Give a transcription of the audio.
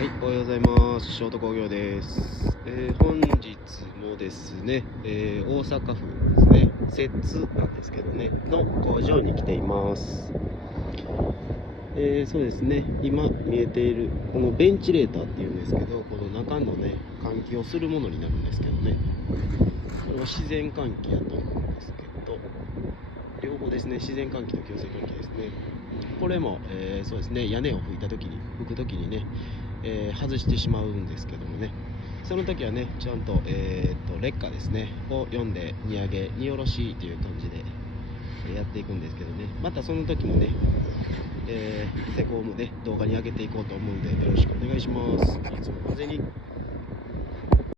はい、おはようございます。ショート工業です。本日もですね、大阪府ですね、摂津なんですけどね、の工場に来ています。そうですね、今見えているこのベンチレーターっていうんですけど、この中のね、換気をするものになるんですけどね、これは自然換気やと思うんですけど、両方ですね、自然換気と強制換気ですね。これも、そうですね、屋根を拭く時にね、外してしまうんですけどもね、その時はねちゃんと、劣化ですねを読んで荷上げ荷下ろしという感じでやっていくんですけどね、またその時もね、施工もね動画に上げていこうと思うんでよろしくお願いします。いつも風に